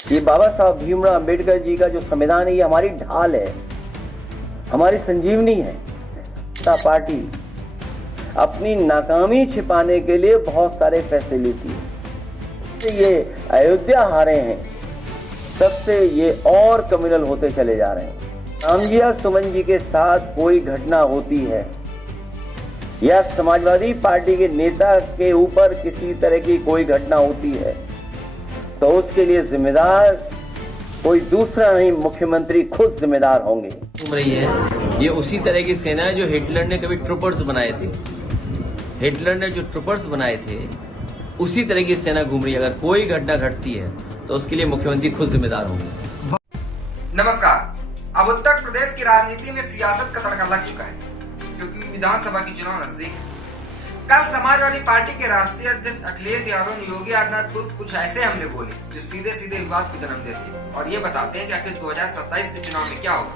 ये बाबा साहब भीमराव अंबेडकर जी का जो संविधान है, ये हमारी ढाल है, हमारी संजीवनी है। जनता पार्टी अपनी नाकामी छिपाने के लिए बहुत सारे फैसले लेती है। ये अयोध्या हारे हैं, तब से ये और कम्युनल होते चले जा रहे हैं। राम जी या सुमन जी के साथ कोई घटना होती है या समाजवादी पार्टी के नेता के ऊपर किसी तरह की कोई घटना होती है, तो उसके लिए जिम्मेदार कोई दूसरा नहीं, मुख्यमंत्री खुद जिम्मेदार होंगे। घूम रही है, ये उसी तरह की सेना है जो हिटलर ने कभी ट्रूपर्स बनाए थे। हिटलर ने जो ट्रूपर्स बनाए थे, उसी तरह की सेना घूम रही है। अगर कोई घटना घटती है तो उसके लिए मुख्यमंत्री खुद जिम्मेदार होंगे। नमस्कार। अब उत्तर प्रदेश की राजनीति में सियासत का तड़का लग चुका है, क्योंकि विधानसभा की चुनाव नजदीक है। कल समाजवादी पार्टी के राष्ट्रीय अध्यक्ष अखिलेश यादव ने योगी आदित्यनाथ पर कुछ ऐसे हमले बोले जो सीधे सीधे विवाद को जन्म देते हैं और ये बताते हैं कि आखिर 2027 के चुनाव में क्या होगा।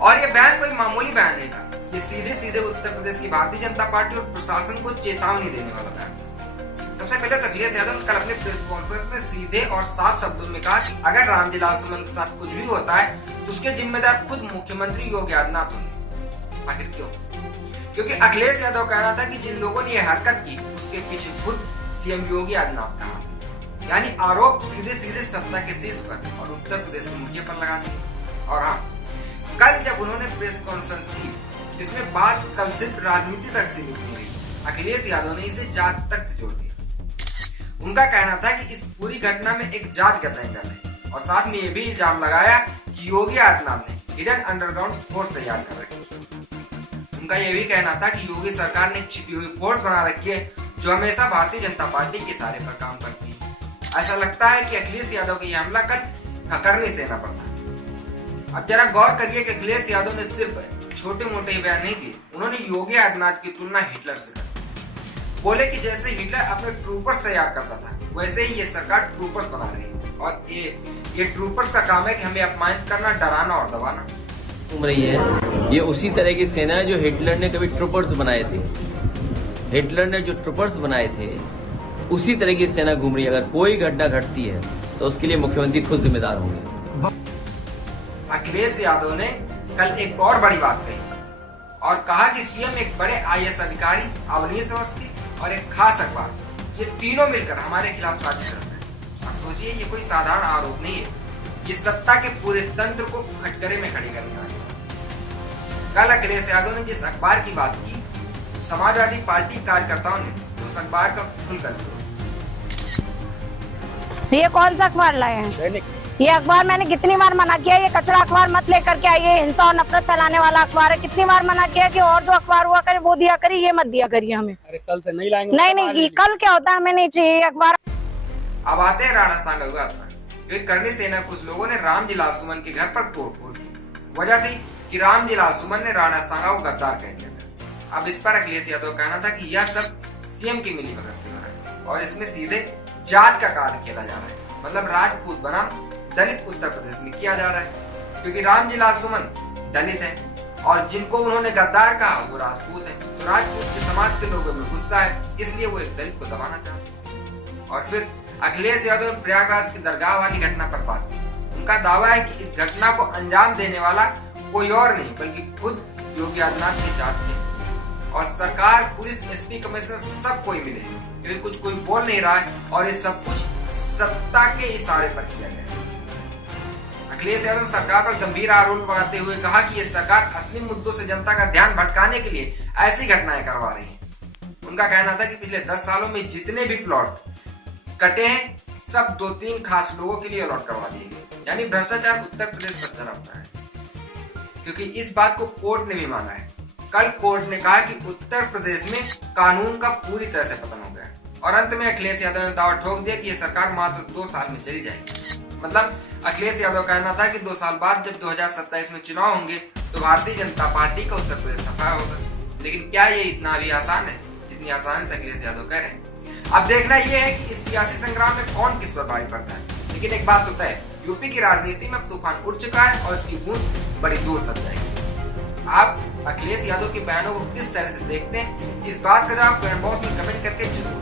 और ये बयान कोई मामूली बयान नहीं था, ये सीधे सीधे उत्तर प्रदेश की भारतीय जनता पार्टी और प्रशासन को चेतावनी देने वाला बयान। सबसे पहले तो अखिलेश यादव ने कल अपने प्रेस कॉन्फ्रेंस में सीधे और साफ शब्दों में कहा कि अगर रामजी सुमन के साथ कुछ भी होता है तो उसके जिम्मेदार खुद मुख्यमंत्री योगी आदित्यनाथ होंगे। आखिर क्यों? क्योंकि अखिलेश यादव कहना था कि जिन लोगों ने यह हरकत की उसके पीछे खुद सीएम योगी आदित्यनाथ का हाथ, यानी आरोप सीधे सीधे सत्ता के शीर्ष पर और उत्तर प्रदेश के मुखिया पर लगाते हैं। और हाँ, कल जब उन्होंने प्रेस कॉन्फ्रेंस की जिसमें बात कल सिर्फ राजनीति तक सीमित नहीं रही, अखिलेश यादव ने इसे जात तक से जोड़ दिया। उनका कहना था कि इस पूरी घटना में एक जातिगत एंगल है और साथ में यह भी इल्जाम लगाया कि योगी आदित्यनाथ ने हिडन अंडरग्राउंड फोर्स तैयार कर रखी है। उनका यह भी कहना था कि योगी सरकार ने छिपी हुई फोर्स बना रखी है जो हमेशा भारतीय जनता पार्टी के इशारे पर काम करती है। ऐसा लगता है कि अखिलेश यादव का यह हमला कल करने से सहना पड़ता है। अब जरा गौर करिए कि अखिलेश यादव ने सिर्फ छोटे मोटे बयान नहीं दिए, उन्होंने योगी आदित्यनाथ की तुलना हिटलर से कर। बोले कि जैसे हिटलर अपने ट्रूपर्स तैयार करता था, वैसे ही ये सरकार ट्रूपर्स बना रही है और ये ट्रूपर्स का काम है कि हमें अपमानित करना, डराना और दबाना। घूम रही है, ये उसी तरह की सेना है जो हिटलर ने कभी ट्रूपर्स बनाए थे। हिटलर ने जो ट्रूपर्स बनाए थे, उसी तरह की सेना घूम रही है। अगर कोई घटना घटती है तो उसके लिए मुख्यमंत्री खुद जिम्मेदार होंगे। अखिलेश यादव ने कल एक और बड़ी बात कही और कहा कि सीएम एक बड़े आईएएस अधिकारी, अवनीश अवस्थी और एक खास अखबार, ये तीनों मिलकर हमारे खिलाफ साजिश करते हैं। आप सोचिए, ये कोई साधारण आरोप नहीं है, ये सत्ता के पूरे तंत्र को कटघरे में खड़े करने वाली बात। कल अखिलेश यादव ने जिस अखबार की बात की, समाजवादी पार्टी कार्यकर्ताओं ने उस अखबार का खुलकर विरोध। ये कौन सा अखबार लाए हैं? ये अखबार मैंने कितनी बार मना किया, ये कचरा अखबार मत लेकर के आइए, हिंसा और नफरत फैलाने वाला अखबार है। कितनी बार मना किया कि और जो अखबार हुआ करे वो दिया करिए, ये मत दिया करिए हमें। अरे कल से नहीं लाएंगे। नहीं, कल क्या होता है हमें नहीं चाहिए अखबार। अब आते हैं राणा सांगा विवाद पर। करनी सेना कुछ लोगों ने रामजी सुमन के घर पर तोड़फोड़ की। वजह थी कि रामजी सुमन ने राणा सांगा को गद्दार कह दिया था। अब इस पर अखिलेश यादव कहना था कि यह सब सीएम की मिलीभगत से हो रहा है और इसमें सीधे जात का कार्ड खेला जा रहा है, मतलब राजपूत बनाम दलित उत्तर प्रदेश में किया जा रहा है। क्योंकि रामजी सुमन दलित हैं और जिनको उन्होंने गद्दार कहा वो राजपूत हैं, तो राजपूत के समाज के लोगों में गुस्सा है, इसलिए वो एक दलित को दबाना चाहते हैं। और फिर अखिलेश यादव ने प्रयागराज की दरगाह वाली घटना पर बात की। उनका दावा है कि इस घटना को अंजाम देने वाला कोई और नहीं बल्कि खुद योगी आदित्यनाथ की जात के और सरकार, पुलिस, एसपी, कमिश्नर सब कोई मिले, क्योंकि कुछ कोई बोल नहीं रहा है और ये सब कुछ सत्ता के इशारे पर किया गया है। अखिलेश यादव सरकार पर गंभीर आरोप लगाते हुए कहा कि ये सरकार असली मुद्दों से जनता का ध्यान भटकाने के लिए ऐसी घटनाएं करवा रही है। उनका कहना था कि पिछले 10 सालों में जितने भी प्लॉट कटे हैं, सब 2-3 खास लोगों के लिए अलॉट करवा दिए गए, यानी भ्रष्टाचार उत्तर प्रदेश पर चरमता है। क्योंकि इस बात को कोर्ट ने भी माना है। कल कोर्ट ने कहा कि उत्तर प्रदेश में कानून का पूरी तरह से पतन हो गया और अंत में अखिलेश यादव ने दावा ठोक दिया कि यह सरकार मात्र 2 साल में चली जाएगी। मतलब अखिलेश यादव कहना था कि 2 साल बाद जब 2027 में चुनाव होंगे तो भारतीय जनता पार्टी का उत्तर प्रदेश सफा होगा। लेकिन क्या ये इतना भी आसान है जितनी आसान से अखिलेश यादव कह रहे हैं? अब देखना यह है कि इस सियासी संग्राम में कौन किस पर भारी पड़ता है। लेकिन एक बात तो तय है, यूपी की राजनीति में तूफान उठ चुका है और इसकी गूंज बड़ी दूर तक जाएगी। आप अखिलेश यादव के बयानों को किस तरह से देखते हैं, इस बात का जवाब कमेंट बॉक्स में कमेंट करके जरूर